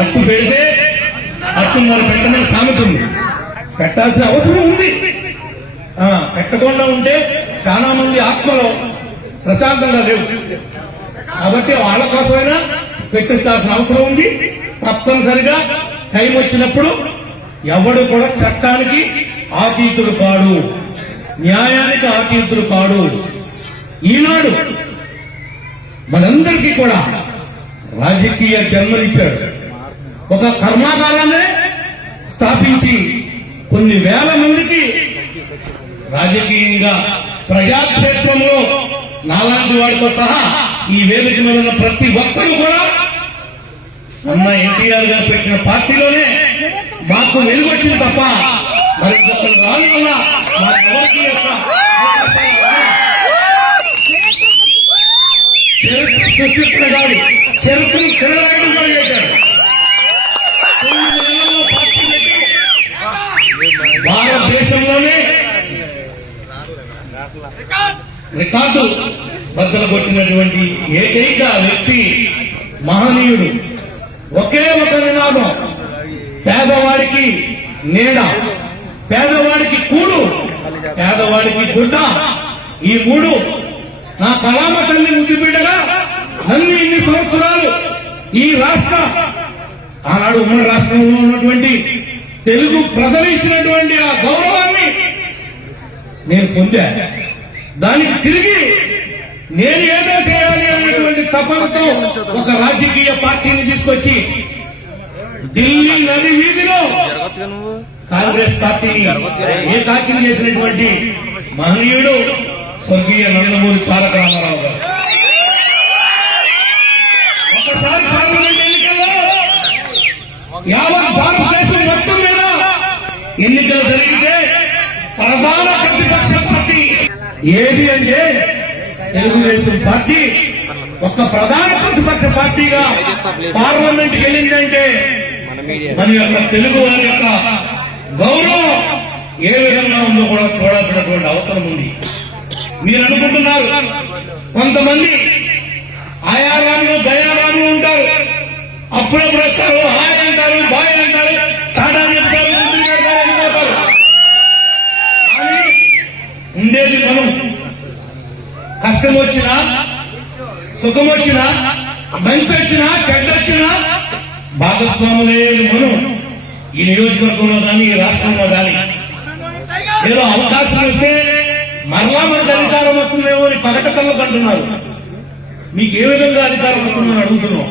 అట్టు పెడితే అట్టున్నర పెట్టమని సామెత ఉంది. పెట్టాల్సిన అవసరం ఉంది. పెట్టకుండా ఉంటే చాలా మంది ఆత్మలో ప్రశాంతంగా లేవు. కాబట్టి వాళ్ళ కోసమైనా పెట్టించాల్సిన అవసరం ఉంది. తప్పనిసరిగా టైం వచ్చినప్పుడు ఎవడు కూడా చట్టానికి అతీతుడు కాడు, న్యాయానికి అతీతుడు కాడు. ఈనాడు మనందరికీ కూడా రాజకీయ జన్మనిచ్చాడు. ఒక కర్మాగారాన్ని స్థాపించి కొన్ని వేల మందికి రాజకీయంగా ప్రజాక్షేత్రంలో నాలాంటి వాడితో సహా ఈ వేదిక మీద ఉన్న ప్రతి ఒక్కరూ కూడా అన్న ఎన్టీఆర్ గారు పెట్టిన పార్టీలోనే మాకు వెలుగొచ్చింది తప్ప మరి రాని వల్ల మా ఎవరికి చరిత్ర సృష్టించిన కాదు, చరిత్రను తిరగడం కూడా చేశారు. భారతదేశంలోనే రికార్డు బద్దలు కొట్టినటువంటి ఏకైక వ్యక్తి మహనీయుడు. ఒకే ఒక నినాదం, పేదవాడికి నీడ, పేదవాడికి కూడు, పేదవాడికి గుడ్డ. ఈ మూడు నా కళామ తల్లి ముద్దు బిడ్డగా నన్ను ఇన్ని సంవత్సరాలు ఈ రాష్ట్ర ఆనాడు ఉమ్మడి రాష్ట్రంలో ఉన్నటువంటి తెలుగు ప్రజలు ఇచ్చినటువంటి ఆ గౌరవాన్ని నేను పొందా. దానికి తిరిగి నేను ఏదో చేయాలి అనేటువంటి తపనతో ఒక రాజకీయ పార్టీని తీసుకొచ్చి ఢిల్లీ నది వీధిలో కాంగ్రెస్ పార్టీని ఏకాకిని చేసినటువంటి మహనీయుడు స్వర్గీయ నందమూరి తారక రామారావు గారు. ఒకసారి పార్లమెంట్ ఎన్నికల్లో యావత్ భారతదేశం మొత్తం మీద ఎన్నికలు జరిగితే ప్రధాన ప్రతిపక్ష పార్టీ ఏది అంటే తెలుగుదేశం పార్టీ ఒక ప్రధాన ప్రతిపక్ష పార్టీగా పార్లమెంట్ కి వెళ్ళిందంటే మన యొక్క తెలుగు వారి యొక్క గౌరవం ఏ విధంగా ఉందో కూడా చూడాల్సినటువంటి అవసరం ఉంది. మీరు అనుకుంటున్నారు కొంతమంది ఆయారాలు దయారాలు ఉంటారు, అప్పుడప్పుడు వస్తారు, హాయ్ అంటారు, బాయ్ అంటారు, టాటా చెప్తారు, కానీ ఉండేది మనం. కష్టం వచ్చినా సుఖం వచ్చినా మంచి వచ్చినా చెడ్డొచ్చినా భాగస్వాములే మనం. ఈ నియోజకవర్గంలో కానీ ఈ రాష్ట్రంలో కానీ ఏదో అవకాశం వస్తే మరలా మనకు అధికారం వస్తుందేమో అని పగట కళ్ళకు అంటున్నారు. మీకు ఏ విధంగా అధికారం వస్తుందని అడుగుతున్నాం.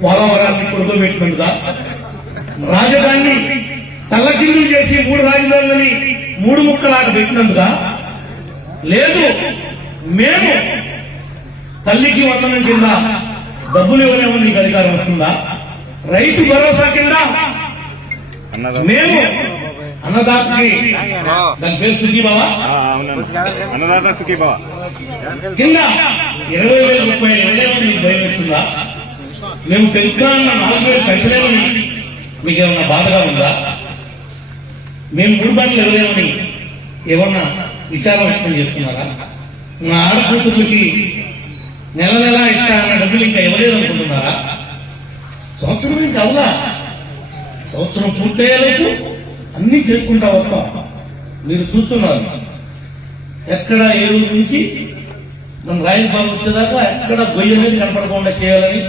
పోలవరాన్ని కొడుకోబెట్టినట్టుగా రాజధానిని తల్లకిందులు చేసి 3 రాజధానులని 3 ముక్కలాట పెట్టినందుగా లేదు. మేము తల్లికి వందనం కింద డబ్బులు ఇవ్వలేమో నీకు అధికారం వస్తుందా? రైతు భరోసా కింద మేము అన్నదాతకి, దాని పేరు సుఖీబావా, అన్నదాత సుఖీబావా కింద 20,000 రూపాయలు ఇవ్వలేమని మీకు భయం వేస్తుందా? మేము పెంచుతామన్న 4,000 పెంచలేమని మీకు ఏమన్నా బాధగా ఉందా? మేము 3 బాటలు ఇవ్వలేమని ఏమన్నా విచారం వ్యక్తం చేస్తున్నారా? నా ఆడకూతుర్లకి నెల నెలా ఇస్తానన్న డబ్బులు ఇంకా ఇవ్వలేదు అనుకుంటున్నారా? సంవత్సరం ఇంకా అవునా? సంవత్సరం పూర్తయ్యేలోపు అన్ని చేసుకుంటా వస్తాం. మీరు చూస్తున్నారు ఎక్కడ ఏడు నుంచి మన రాయలపాలెం వచ్చేదాకా ఎక్కడ గొయ్యి అనేది కనపడకుండా చేయాలని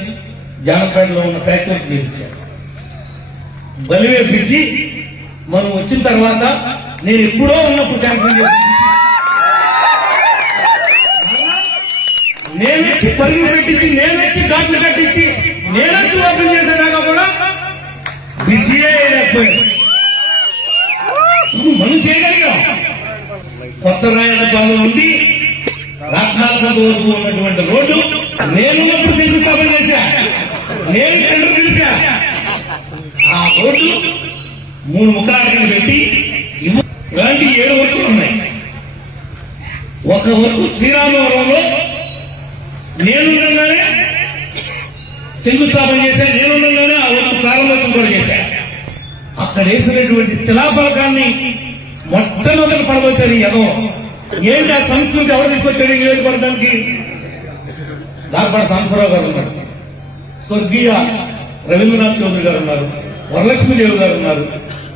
జానపేటలో ఉన్న ఫ్యాక్టరీకి నిర్మించారు. బలివే బ్రిడ్జి మనం వచ్చిన తర్వాత నేను ఎప్పుడో ఉన్నప్పుడు శాంక్షన్ చేసి నేనొచ్చి పరుగులు పెట్టించి, నేనొచ్చి ఘాట్లు కట్టించి, నేనొచ్చి ఓపెన్ చేసేదాకా కూడా బ్రిడ్జియే లేకపోయింది. మనం చేయగలిగాం. కొత్త రాయలపాలెం నుండి రాష్ట్రాలకు వరకు ఉన్నటువంటి రోడ్డు నేనున్నప్పుడు శంకుస్థాపన చేశా, నేను టెండర్ పిలిచా. ఆ రోడ్డు 3 ముక్కలాటలు పెట్టి ఇలాంటి 7 వర్కులు ఉన్నాయి. ఒక వర్కు శ్రీరామవరంలో నేనుండగానే శంకుస్థాపన చేశా, నేనుండగానే ఆ వర్కు ప్రారంభోత్సవం కూడా చేశా. అక్కడ వేసినటువంటి శిలాఫలకాన్ని మొట్టమొదటి పడవచ్చారు. ఏదో ఏంటి ఆ సంస్కృతి ఎవరు తీసుకొచ్చారు ఈ నియోజకవర్గానికి? దార్పాడ సాంబశివరావు గారు ఉన్నాడు, స్వర్గీయ రవీంద్రనాథ్ చౌదరి గారు ఉన్నారు, వరలక్ష్మీదేవి గారు ఉన్నారు,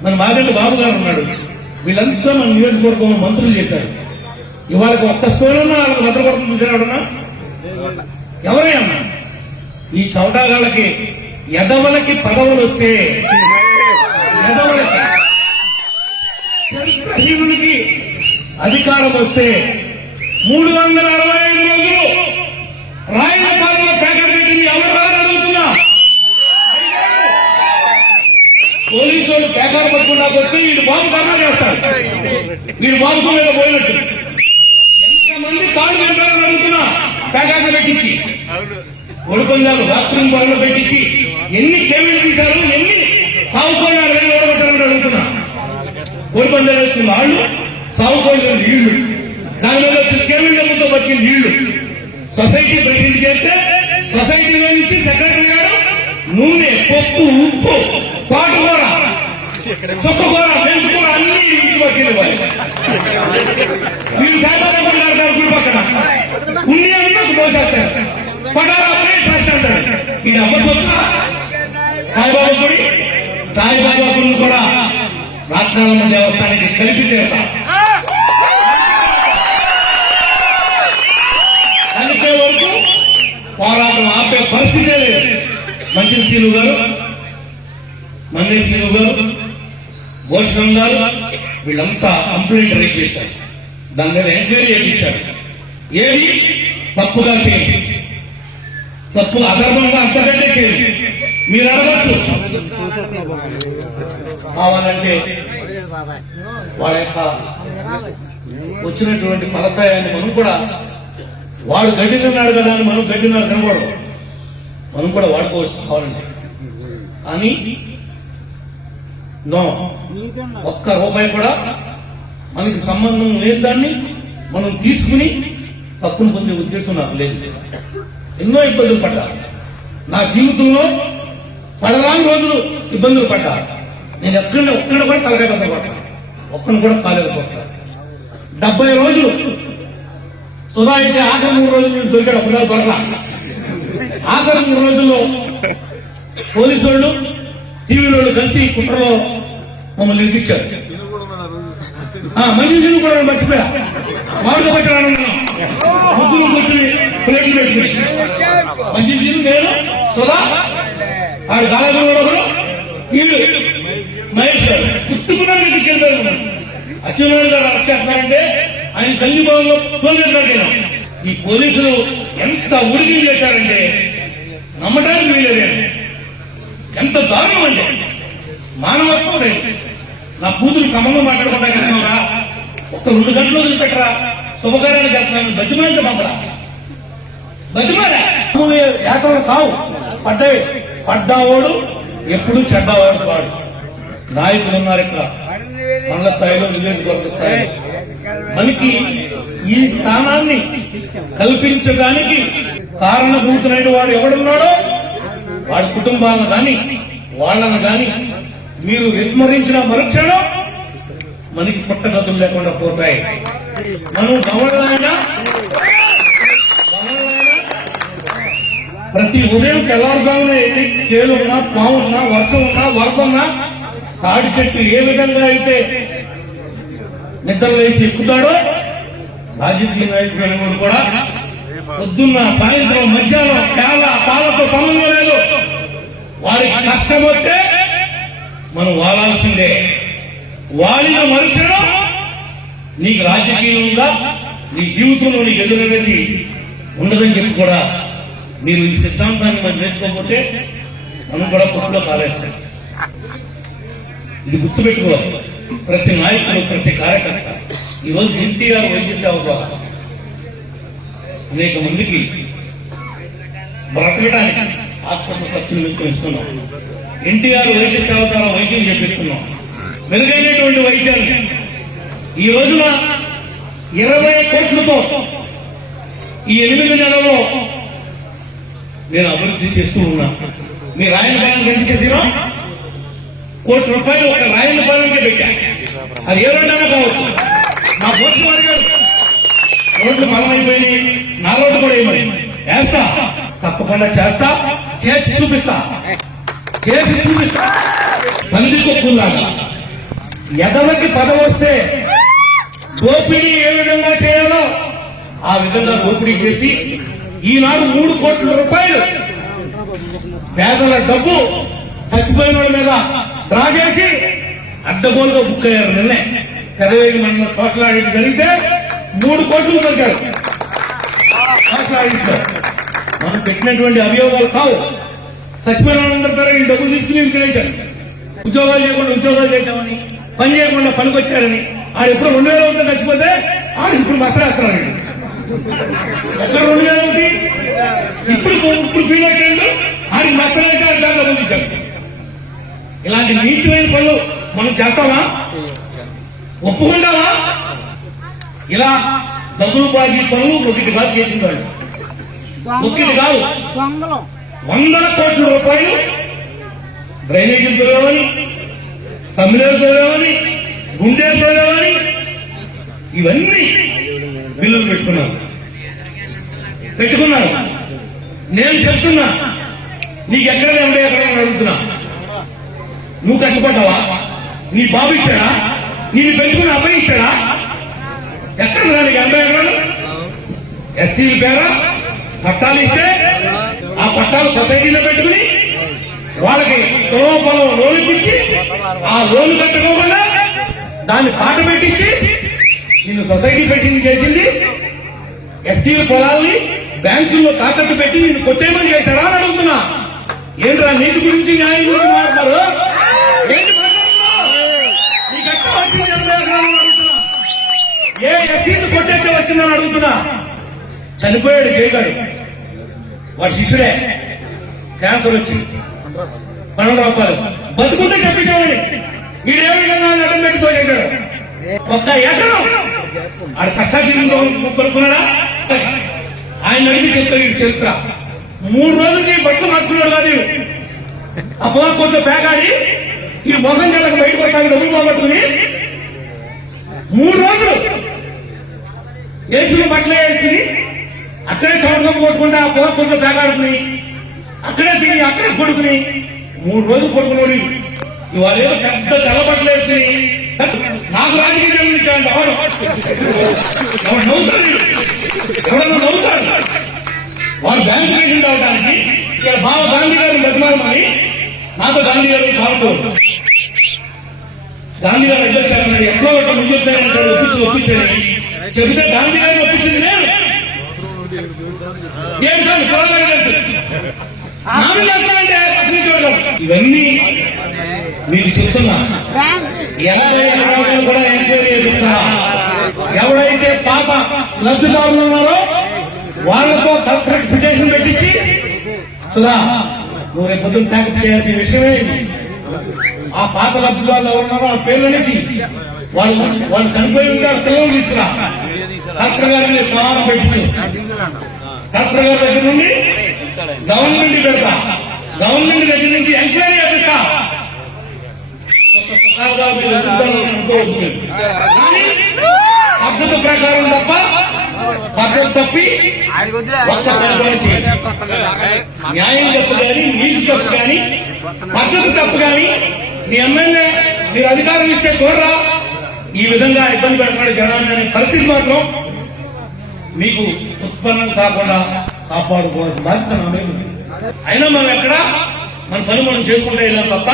మన మాగంటి బాబు గారు ఉన్నాడు. వీళ్ళంతా మన నియోజకవర్గంలో మంత్రులు చేశారు. ఇవాళకి ఒక్క స్కూలున్నా వాళ్ళకి మంత్రి కొడుకు చూసేవాడున్నా ఎవరైనా ఈ చౌటాగాళ్ళకి ఎదవలకి పదవులు వస్తే ఎదవలకి చరిత్రహీనులకి అధికారం వస్తే 365 రోజులు రాయల పాలన ప్యాకెట్ పెట్టింది ఎవరు అడుగుతున్నా. పోలీసు వాళ్ళు ప్యాకెట్ పట్టుకున్నా కొట్టి వీడు బాబు కన్నా చేస్తారు. వీడు బాబు మీద పోయినట్టు ఎంతమంది తాడు పెడతారని అడుగుతున్నా. ప్యాకెట్లు పెట్టించి ఒడిపందాలు రాత్రి పనులు పెట్టించి ఎన్ని కేబుల్ తీశారు, ఎన్ని సాగుకోయారు ఓడగొట్టారని అడుగుతున్నా. ఒడిపందాలు వేస్తున్న వాళ్ళు సాగుకోయిన నీళ్లు, దాని మీద కేబుల్ డబ్బుతో పట్టిన నీళ్లు సొసైటీ ప్రెసిడెంట్ చేస్తే సొసైటీలో నుంచి సెక్రటరీ గారు నూనె, పప్పు, ఉప్పు, తోటకూర, చుక్కకూర, మెంతుకూర అన్ని ఇంటికి పట్టింది. వీళ్ళు శాతం గుడి పక్కన ఉన్ని అంటే మోసేస్తారు. పటారా అంటారు. ఇది అమ్మ సొత్తా. సాయిబాబా గుడి, సాయిబాబా గుడిని కూడా రాష్ట్రాల దేవస్థానానికి కలిపి దేవత కలిపే వరకు పోరాటం ఆపే పరిస్థితే లేదు. మంత్రి శ్రీను గారు, మంత్రి శ్రీను గారు, భూషణం గారు వీళ్ళంతా కంప్లైంట్ రైజ్ చేశారు. దాని మీద ఎంక్వైరీ చేయించారు. ఏది తప్పుగా చేయండి, తప్పు అధర్మంగా అంతకంటే చేయండి. మీరు అడగచ్చు కావాలంటే వాళ్ళ యొక్క వచ్చినటువంటి ఫలసాయాన్ని మనం కూడా వాడు గడ్డి తిన్నాడు కదా అని మనం గడ్డిన్నారు తినకూడదు. మనం కూడా వాడుకోవచ్చు కావాలంటే. కానీ నో, ఒక్క రూపాయి కూడా మనకి సంబంధం లేని దాన్ని మనం తీసుకుని తప్పును పొందే ఉద్దేశం నాకు లేదు. ఎన్నో ఇబ్బందులు పడ్డా నా జీవితంలో, పడరాని రోజులు ఇబ్బందులు పడ్డా. నేను ఒక్కడిని కూడా తలకాయ కొట్టా, ఒక్కడిని కూడా కాలేకపోతా. 70 రోజులు సుధా అయితే ఆఖరి 3 రోజులు నేను దొరికాడు. అప్పుడు దొరక ఆఖరి 3 రోజుల్లో పోలీసు వాళ్ళు, టీవీ వాళ్ళు కలిసి కుట్రలో మమ్మల్ని ఎదిరించారు. మంచి సీను కూడా మర్చిపోయా. మామిడి పచ్చడి ముగ్గురు కూర్చుని ప్లేట్లు పెట్టుకుని మంచి సీను నేను సుధా ఆడు కాలేజీ కూడా వీళ్ళు మహేష్ గారు గుర్తుకున్నాడు. చెందారు అచ్చెన్నాయుడు గారు అరెస్ట్ చేస్తున్నారంటే ఆయన సంఘీభావంలో పోలీసులు. ఈ పోలీసులు ఎంత ఉడికి చేశారంటే నమ్మడానికి వీలేదు. ఎంత దారుణం అంటే మానవత్వం లేదు. నా కూతురు సంబంధం మాట్లాడుకుంటా ఒక్క 2 గంటలు వదిలిపెట్టరా, శుభకార్యాలు చెప్తున్నాను. బతిమాలితే పంపరా, బతిమాలా ఏకలు కావు. పడ్డాయి పడ్డావాడు ఎప్పుడు చెడ్డవాడు కాడు. నాయకులు ఉన్నారు ఇక్కడ మండల స్థాయిలో, నియోజకవర్గ స్థాయిలో. మనకి ఈ స్థానాన్ని కల్పించడానికి కారణభూతులైన వాడు ఎవడున్నాడో వాడి కుటుంబాలను గాని వాళ్ళను గాని మీరు విస్మరించిన మరుక్షణం మనకి పుట్టగతులు లేకుండా పోతాయి. మనం గవర్నైనా ప్రతి ఉదయం తెల్లవారుజామున వెళ్ళి తేలున్నా, పావున్నా, వర్షం ఉన్నా, వరదన్నా తాడి చెట్టు ఏ విధంగా అయితే నిద్ర వేసి ఎక్కుతాడో రాజకీయ నాయకులు కూడా పొద్దున్న, సాయంత్రం, మధ్యాహ్నం పాలతో సంబంధం లేదు. వారికి కష్టం వస్తే మనం వాడాల్సిందే. వాడిన మరుక్షణం నీకు రాజకీయంగా నీ జీవితంలో నీకు ఎదురనేది ఉండదని చెప్పి కూడా మీరు ఈ సిద్ధాంతాన్ని మనం నేర్చుకోకపోతే మనం కూడా పుట్టులో కాలేస్తాం. ఇది గుర్తుపెట్టుకోవాలి ప్రతి నాయకుడు, ప్రతి కార్యకర్త. ఈరోజు ఎన్టీఆర్ వైద్య సేవ ద్వారా అనేక మందికి బ్రతకడానికి హాస్పిటల్ ఖర్చులు ఇస్తున్నాం. ఎన్టీఆర్ వైద్య సేవ ద్వారా వైద్యం చేపిస్తున్నాం. మెరుగైనటువంటి వైద్యాన్ని ఈ రోజున 20 కోట్లతో ఈ 8 నెలల్లో నేను అభివృద్ధి చేస్తూ ఉన్నా. మీ రాయలపాలెం కనిపించేసినా ₹1 కోటి ఒక రాయలపాలెంకే పెట్టా. అది ఏ రోడ్డైనా కావచ్చు. నా పోస్ట్ వారి గారు రోడ్లు బలమైపోయినాయి, నా రోడ్డు కూడా ఏమని వేస్తా, తప్పకుండా చేస్తా, చేసి చూపిస్తా. చేసి చూపిస్తా. పందికొక్కులాగా ఎదవకి పదవి వస్తే దోపిడీ ఏ విధంగా చేయాలో ఆ విధంగా దోపిడీ చేసి ఈనాడు 3 కోట్ల రూపాయలు పేదల డబ్బు చచ్చిపోయిన వాళ్ళ మీద డ్రా చేసి అడ్డగోలుగా బుక్ అయ్యారు. నిన్నే పెదవేగి మండలం సోషల్ ఆడిట్ జరిగితే 3 కోట్లు దొరికారు. సోషల్ ఆడిట్ లో మనం పెట్టినటువంటి అభియోగాలు కావు. చచ్చిపోయిన వాళ్ళందరి పేరు ఈ డబ్బులు తీసుకుని తినేశారు. ఉద్యోగాలు చేయకుండా ఉద్యోగాలు చేశామని, పని చేయకుండా పనికొచ్చారని. ఆడు ఎప్పుడు 2000 చచ్చిపోతే ఆడు ఇప్పుడు మస్తరాస్తున్నాడు. ఎక్కడ 2000 ఇప్పుడు ఫీల్ అయ్యాడు. ఆడికి మస్తరేసి ఆడి దాంట్లో పంపించారు. ఇలాంటి నీచమైన పనులు మనం చేస్తామా? ఒప్పుకుంటామా? ఇలా దగులుబాజీ పనులు ఒకటి కాదు చేసిన వాళ్ళు. ఒకటి కాదు 100 కోట్ల రూపాయలు డ్రైనేజీలు తోలేవని, తమిళలు తోలేవని, గుండెలు తోలేవని ఇవన్నీ బిల్లులు పెట్టుకున్నారు. నేను చెప్తున్నా, నీకు ఎక్కడ ఎక్కడ అడుగుతున్నా. నువ్వు కష్టపడ్డావా? నీ బాబు ఇచ్చాడా? నీకు పెంచుకున్న అబ్బాయి ఇచ్చాడా? ఎక్కడ దానికి 80 ఎకరాలు ఎస్సీల పేర పట్టాలు ఇస్తే ఆ పట్టాలు సొసైటీలో పెట్టుకుని వాళ్ళకి పొలం లోన్ ఇప్పించి ఆ లోన్ కట్టుకోకుండా దాన్ని పాట పెట్టించి నిన్ను సొసైటీ పెట్టింది చేసింది. ఎస్సీల పొలాల్ని బ్యాంకుల్లో తాకట్టు పెట్టి నిన్ను కొట్టేమని చేశారా అని అడుగుతున్నా. ఏంట్రా నీతి గురించి న్యాయం గురించి మాట్లాడతారు? ఏంటి మాట్లాడుతున్నావు? నీకు ఎక్కడ వచ్చింది 80 ఎకరాలు అడుగుతున్నా. ఏ ఎస్సీలు కొట్టేస్తే వచ్చిందని అడుగుతున్నా. చనిపోయాడు జయగాడు, వాడి శిష్యుడే. క్యాన్సర్ వచ్చింది, 12 రూపాయలు. బతుకుంటే చెప్పించామని మీరేమి విధంగా అడ్డం పెట్టి తోచేశాడు. 1 ఎకరం ఆడ కష్టాజీవితో కొనుక్కున్నాడా? ఆయన అడిగి చెప్తాడు ఈ చరిత్ర. 3 రోజులకి బట్టలు మార్చుకున్నాడు కాదు. ఆ పొలం కొంచెం పేకాడి ఈ మొహం జలకు బయట కొట్టాలి డబ్బులు పోగొట్టుకుని 3 రోజులు వేసుకుని బట్టలు వేసుకుని అక్కడే సంవత్సరం కొట్టుకుంటే ఆ పొలం కొంచెం పేకాడుకుని అక్కడే తిరిగి అక్కడే కొడుకుని 3 రోజులు కొడుకున్నాడు. ఇవాళ పెద్ద తెల్ల బట్టలు వేసుకుని నాకు రాజకీయ జన్మించాడు. ఎవరు నవ్వుతాడు? ఎవరన్నా నవ్వుతాడు? వాడు బ్యాంకు పేషెంట్ అవడానికి ఇక్కడ బావ గాంధీ గారిని బతిమాలమని నాతో గాంధీ గారు బాగుంటారు. గాంధీ గారు ఎగ్గొచ్చారని ఎక్కడో ఒక ముందొచ్చారని ఒప్పించని చెబితే గాంధీ గారిని ఒప్పించింది నేను. ఏం సార్ సోదరు స్నానం చేస్తానంటే ఇవన్నీ మీకు చెప్తున్నా. 80 ఎకరాలను కూడా ఎంక్వైరీ చేస్తున్నా. ఎవరైతే పాప లబ్ధిదారులు ఉన్నారో వాళ్లతో కలెక్టర్ పిటిషన్ పెట్టించి సుధా నువ్వు రేపు పొద్దున్న ట్యాక్స్ చేయాల్సిన విషయమే. ఆ పాత లబ్ధిదారులు ఎవరున్నారో ఆ పేర్లనేది వాళ్ళు చనిపోయి ఉంటారు. పిల్లలు తీసుకురా కలెక్టర్ గారిని సమానం పెట్టించు. కలెక్టర్ గారి దగ్గర నుండి గవర్నమెంట్ పెడతా. గవర్నమెంట్ దగ్గర నుంచి ఎంక్వైరీ చేస్తా. పద్ధతి ప్రకారం తప్ప పద్ధతి తప్పి న్యాయం తప్పు కానీ నీతి తప్పు కానీ పద్ధతి తప్పు కానీ మీ ఎమ్మెల్యే మీరు అధికారం ఇస్తే చూడరా ఈ విధంగా ఇబ్బంది పెడతాడు జనాన్ని అనే పరిస్థితి మాత్రం మీకు ఉత్పన్నం కాకుండా కాపాడుకోవాల్సిన బాధ్యత నా మీద ఉంది. అయినా మనం ఎక్కడ మన పని మనం చేసుకుంటే వెళ్ళాం తప్ప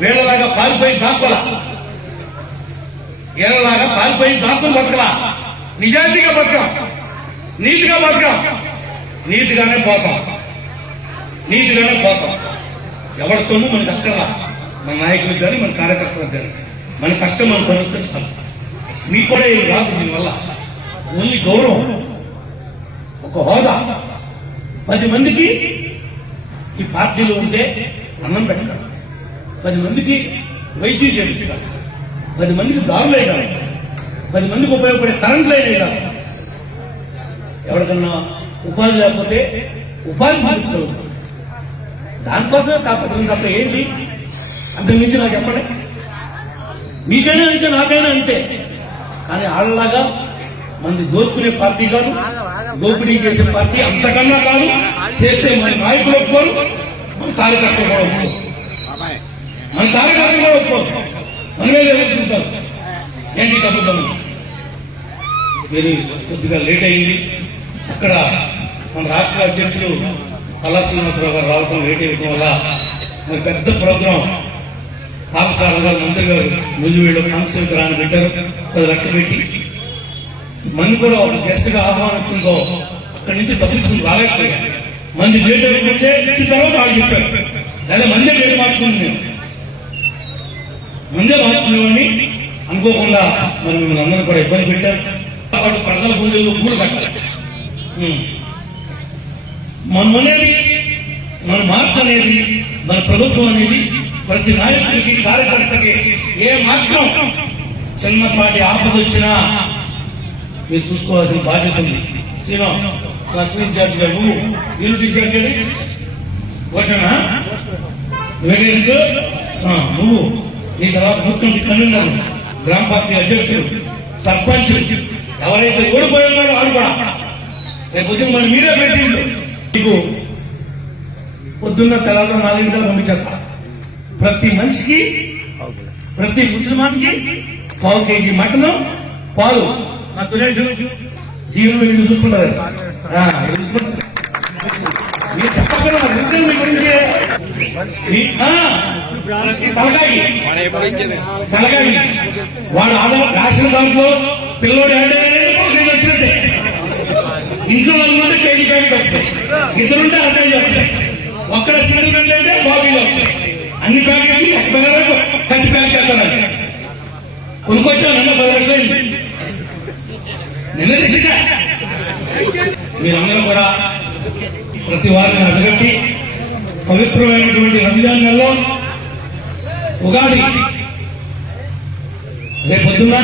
వీళ్ళలాగా పారిపోయి దాక్కోలా, వీళ్ళలాగా పారిపోయి దాక్కుని బతకలా. నిజాయితీగా బతకం, నీతిగా బతకం, నీతిగానే పోతాం. ఎవరి సొమ్ము మనకు అక్కర్లా. మన నాయకులకు కానీ మన కార్యకర్తలకు కానీ మన కష్టం మనం పరిస్థిస్తాం. మీకు కూడా ఏం రాదు దీనివల్ల. ఓన్లీ గౌరవం, ఒక హోదా. 10 మందికి ఈ పార్టీలో ఉంటే అన్నం పెట్టాలి, 10 మందికి వైద్యం చేయించాలి, 10 మందికి దారులు వేయాలి, 10 మందికి ఉపయోగపడే కరెంట్ లైన్ వేయాలి. ఎవరికన్నా ఉపాధి లేకపోతే ఉపాధి చూపించగలుగుతాం. దానికోసమే కాకపోతే తప్ప ఏంటి అంతకు మించి నాకు చెప్పండి. మీకైనా అంతే, నాకైనా అంతే. కానీ వాళ్ళలాగా మంది దోచుకునే పార్టీ కాదు, దోపిడీ చేసే పార్టీ అంతకన్నా కాదు. చేస్తే మన నాయకులు ఒప్పుకోరు, మన కార్యకర్తలు కూడా ఒప్పుకోరు. మన కార్యకర్తలు కూడా ఒప్పుకోరు, మనమే ఎదుర్కొంటారు. ఏంటి ప్రభుత్వం మీరు కొద్దిగా లేట్ అయింది. అక్కడ మన రాష్ట్ర అధ్యక్షులు కళా శ్రీనివాసరావు గారు రావడం లేట్ అయ్యడం వల్ల మరి పెద్ద ప్రోగ్రాం పాలసాల గారు మంత్రి గారు ముజువీళ్ళు కాన్సెప్ట్ పెట్టారు. 10 లక్షలు పెట్టి మంది కూడా ఒక గెస్ట్ గా ఆహ్వానిస్తుందో అక్కడి నుంచి తప్పించుకుని రాలేకపోయారు. మంది లేట్ అయిపోతే ఇచ్చిన తర్వాత వాళ్ళు చెప్పారు, లేదా మందే లేట్ మార్చుకుంది. మేము ముందే మార్చుకునేవాడిని అనుకోకుండా మరి మిమ్మల్ని అందరూ కూడా ఇబ్బంది పెట్టారు. కాబట్టి ప్రజల గుండెల్లో గూడు కట్టారు. మనం అనేది మన మార్పు అనేది మన ప్రభుత్వం అనేది ప్రతి నాయకుడికి కార్యకర్తకి ఏ మాత్రం చిన్నపాటి ఆపద వచ్చినా మీరు చూసుకోవాల్సిన బాధ్యత ఉంది. సీనో క్లస్టర్ ఇన్ఛార్జ్ గారు, యూనిట్ ఇన్ఛార్జ్ గారు ఓకేనా? నువ్వు ఈ తర్వాత మొత్తం కన్వీనర్, గ్రామ పార్టీ అధ్యక్షులు, సర్పంచ్ ఎవరైతే ఓడిపోయారో వాళ్ళు కూడా రేపు పొద్దున్న మరి మీరే పెట్టిండు. మీకు పొద్దున్న తెలంగాణ 4 గంటలకు పంపించేస్తా. ప్రతి మనిషికి, ప్రతి ముస్లిమానికి 1/4 కేజీ మటన్, పాలు. నా సురేష్ జీవనం వీళ్ళు చూసుకుంటారు. మీరు చెప్పకుండా ముస్లిం గురించి తలకాయి వాడు ఆధార్ రేషన్ కార్డులో పిల్లోడు వచ్చినట్టే. ఇంట్లో వాళ్ళు ఉంటే కేజీ ప్యాకెట్ వస్తాయి, ఇద్దరుంటే అర్థం చెప్తాయి. ఒక్కడ సిమెంట్ అంటే బాబీలు వస్తాయి. అన్ని ప్యాకెట్లు కట్టి ప్యాకెట్ వెళ్తాను. కొనుక్కొచ్చాను 10 లక్షలు నిన్న తెచ్చా. మీరందరూ కూడా ప్రతి వారిని అసగట్టి పవిత్రమైనటువంటి రంజాన్ నెలలో ఉగాది రేపు పొద్దున్న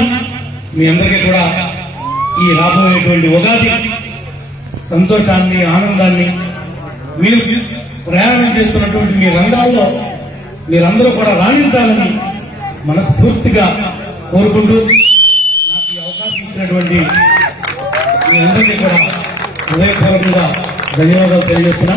మీ అందరికీ కూడా ఈ రాబోయేటువంటి ఉగాది సంతోషాన్ని, ఆనందాన్ని, మీరు ప్రయాణం చేస్తున్నటువంటి మీ రంగాల్లో మీరందరూ కూడా రాణించాలని మనస్ఫూర్తిగా కోరుకుంటూ నాకు ఈ అవకాశం ఇచ్చినటువంటి మీ అందరికీ కూడా హృదయపూర్వకంగా ధన్యవాదాలు తెలియజేస్తున్నా.